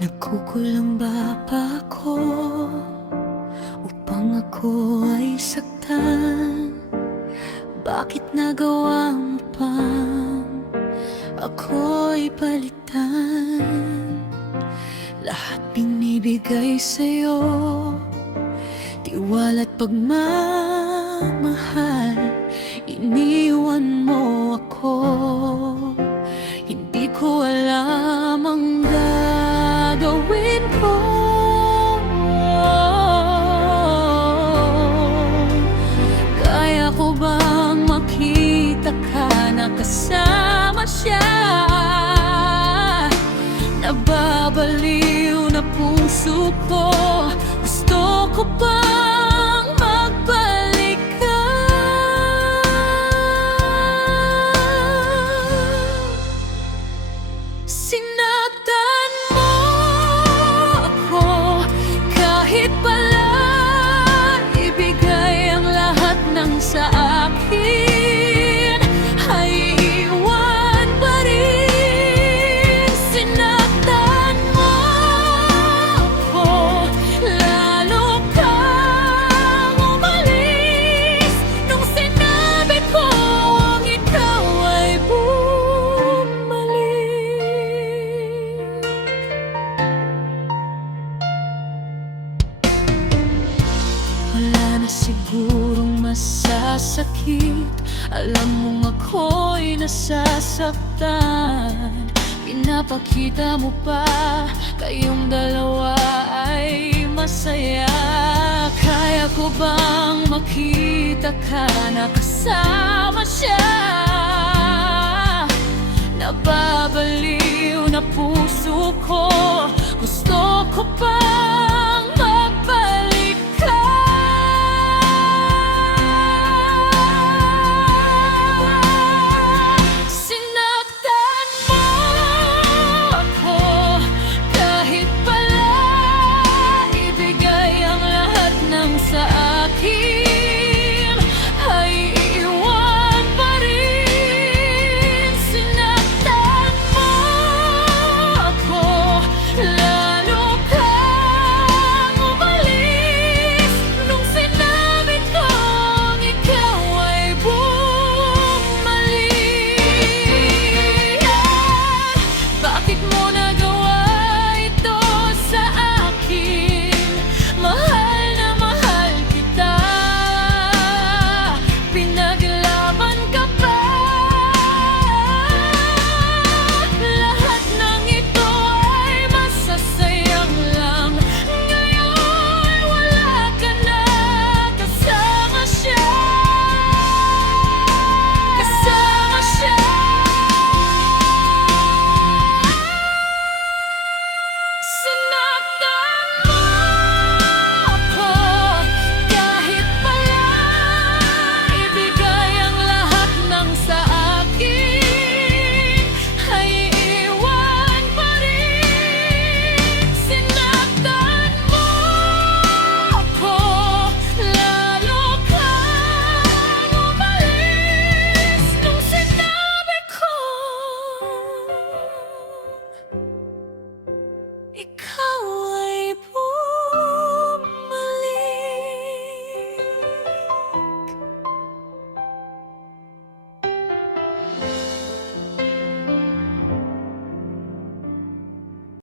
Nagkukulang ba ako upang ako ay saktan? Bakit nagawa mo pang ako'y palitan? Lahat binibigay sa'yo, tiwala't pagmamahal. Iniwan mo ako, hindi ko alam ang gagawin ko. Kaya ko bang makita ka na kasama siya? Nababaliw na puso ko, gusto ko bang magbalik ka? Sinaktan mo ako, kahit pala ibigay ang lahat ng sa akin, ay iwan pa rin. Sinaktan mo ako, lalo kang umalis nung sinabi ko ang ikaw ay bumalik. Wala na sigurong masasakit, alam mong ako'y nasasaktan. Pinapakita mo pa kayong dalawa ay masaya. Kaya ko bang makita ka na kasama siya? Nababaliw na puso ko, gusto ko bang magbalik ka? Sinaktan mo ako, kahit pala ibigay ang lahat ng sa akin, ay iwan pa rin. Sinaktan mo ako, lalo kang umalis nung sinabi kong ikaw ay bumalik. Bakit mo nagawa ito sa akin? Mahal na mahal kita, pinaglaban ka pa. Lahat ng ito ay masasayang lang. Ngayon wala ka na, kasama siya. Kasama siya. Sinaktan mo ako, kahit pala ibigay ang lahat ng sa akin, ay iwan pa rin. Sinaktan mo ako, lalo kang umalis nung sinabi ko ikaw